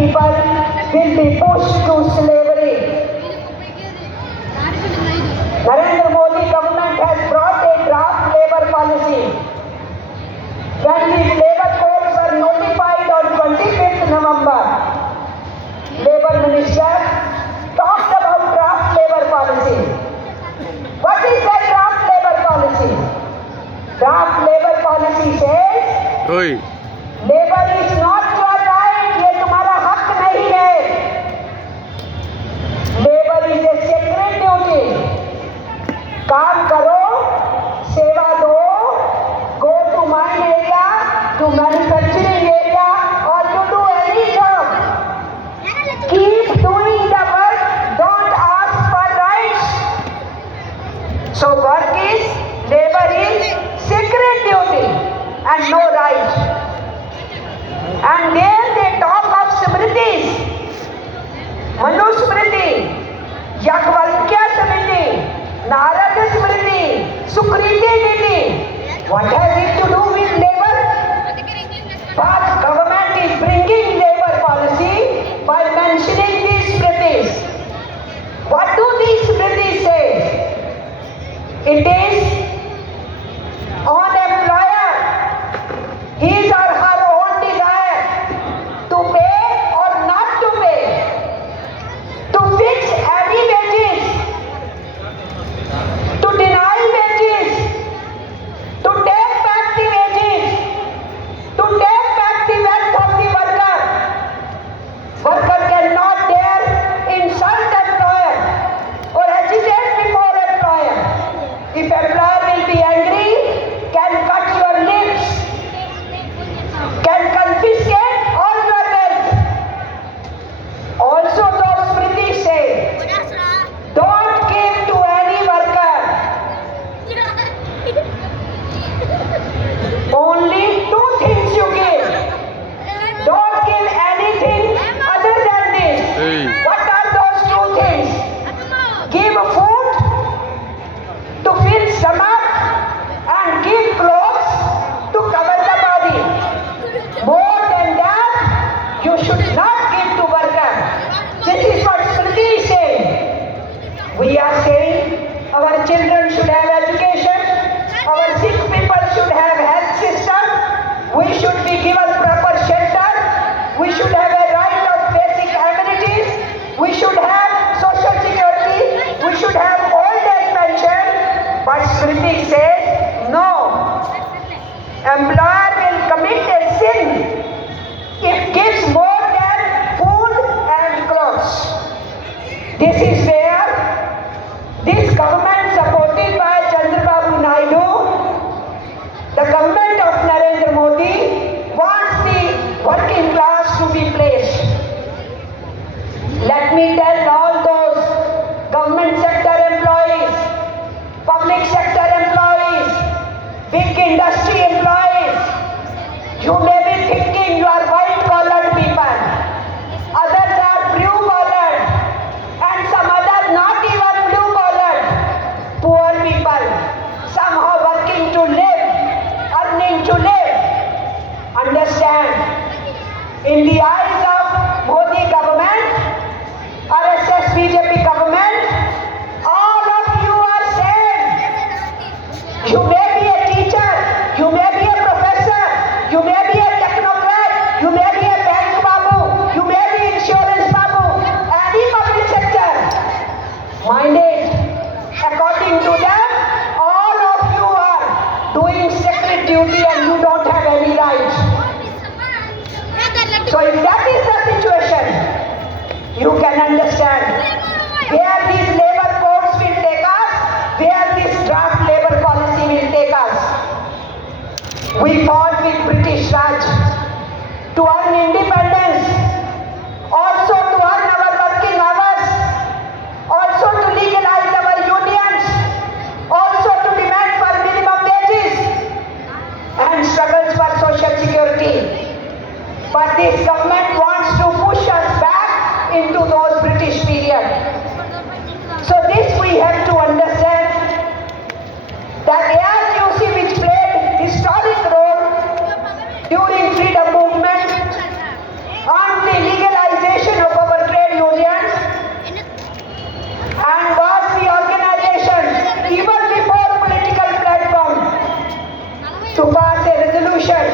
people will be pushed to slavery. Narendra Modi government has brought a draft labor policy. When these labor codes were notified on 25th November, Labor Minister talked about draft labor policy. What is that draft labor policy? Draft labor policy says, labor is not your right, ये तुम्हारा हक नहीं है. Labor is a sacred duty. काम करो, सेवा दो, go to mine area, to manufacturing area, or to do any job. Keep doing the work, don't ask for rights. So work is, labor is sacred duty and no right. And there they talk of smritis, Manusmriti, Yagvalkya Smriti, Narada Smriti, Sukriti Niti. What has it to do with labor? But government is bringing labor policy by mentioning these smritis. What do these smritis say? It is on employer, his or her own desire to pay or not to pay, to fix any wages, to deny wages, to take back the wages, to take back the wealth of the worker. Worker cannot dare insult employer or agitate before employer. If employer will be angry, can cut your lips, can confiscate all your wealth. Also those smritis say, don't give to any worker. Only two things you give. Don't give anything other than this. What are those two things? Give food to fill stomach and give clothes to cover the body. More than that, you should not give to worker. This is what Smriti is saying. We are saying our children should have education, our sick people should have health system, we should be given proper shelter, we should have a right of basic amenities, we should have social security, we should have old age pension. But Smriti says, no. Employer will commit a sin if gives more than food and clothes. This is where this government supported by Chandrababu Naidu, the government of Narendra Modi, wants the working class to be placed. Let me tell all those government sector employees, public sector employees, big industry employees, you may be thinking you are white collared people, others are blue collared, and some others not even blue collared, poor people, somehow working to live, earning to live. Understand, in the eyes of Modi government, RSS BJP government, all of you are same. You may be a teacher, you may be a professor, you may be a technocrat, you may be a bank babu, you may be insurance babu, any public sector. Mind it, according to them, all of you are doing sacred duty and you don't have any rights. So if that is the situation, you can understand where these labor codes will take us, where this draft labor policy will take us. We fought with British Raj to earn independence, also to earn our working hours, also to legalize our unions, also to demand for minimum wages and struggles for social security. But this government wants to push us back into those British period. So this we have to understand that AITUC, which played historic role to pass a resolution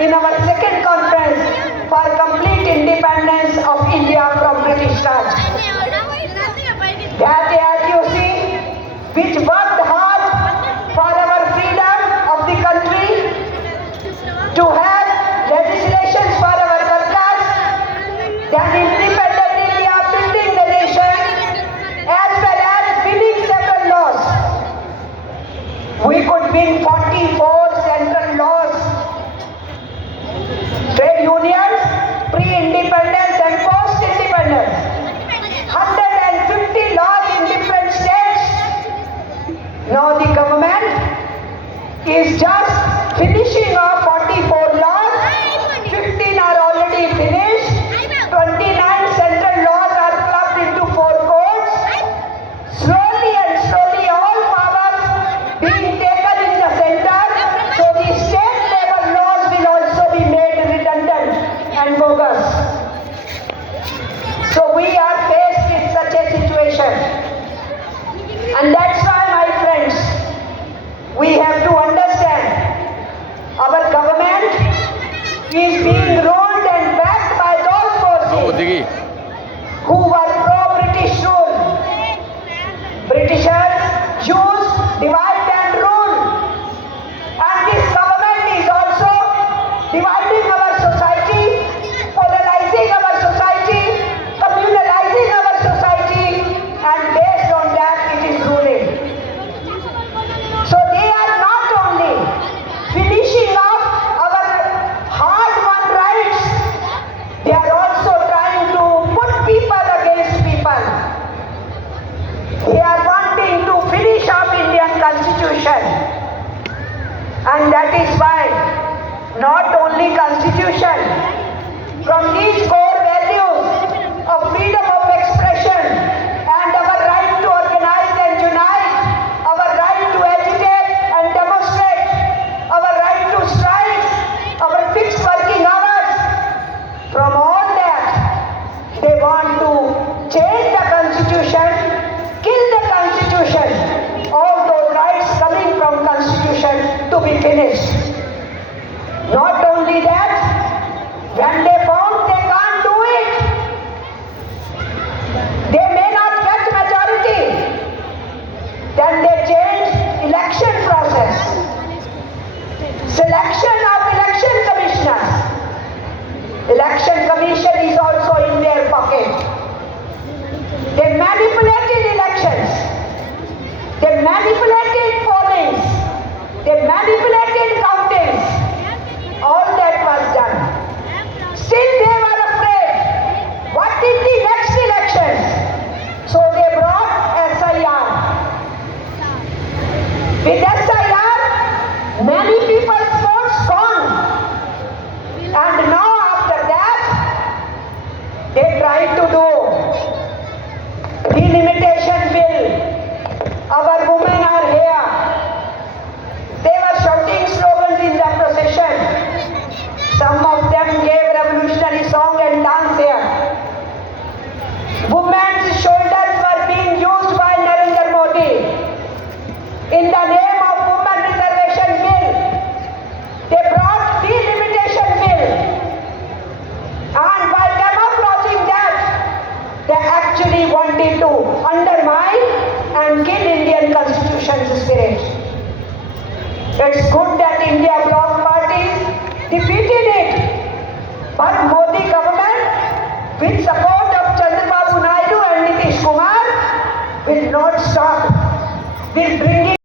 in our second conference for complete independence of India from British Raj. That AITUC, which worked hard for our freedom of the country, to have legislations for our purpose, then independent India building the nation, as well as winning several laws. We could win 44 central laws. Trade unions, pre-independence and post-independence. 150 laws in different states. Now the government is just finishing off 44 laws. 15 are already finished. 29 central laws are clubbed into 4 codes. Slowly all powers being taken in the center. So the state level laws will also be made redundant and bogus. So we are faced with such a situation. And that's why, my friends, we have to understand our government is being ruled and backed by those forces who were pro-British rule. Britishers use divide and rule. And this government is also dividing our society, polarizing our society, communalizing our society, and based on that it is ruling. So they are not only finishing off our hard-won rights, they are also trying to put people against people. They are wanting to finish off Indian Constitution. And that is why not only Constitution, from these core values of freedom of expression and our right to organize and unite, our right to agitate and demonstrate, our right to strike, our fixed working hours, from all that they want to change the Constitution, kill the Constitution, all those rights coming from Constitution to be finished. Not only that, when they found they can't do it, they may not get majority, then they change election process, selection of election commissioners. Election commission is also in their pocket. They manipulated elections, they manipulated pollings, they manipulated countings. All that was done. Still they were afraid. What is the next elections? So they brought SIR. With SIR, many people's votes gone. And now after that, they tried to do delimitation bill. Our women are here. They were shouting slogans in the procession. Some of them gave revolutionary song and dance here. Women's shoulders were being used by Narendra Modi in the name of women reservation bill. They brought delimitation bill. And by camouflaging that, they actually wanted to undermine and kill Indian Constitution's spirit. It's good that India bloc parties defeated it, but Modi government, with support of Chandrababu Naidu and Nitish Kumar, will not stop, will bring it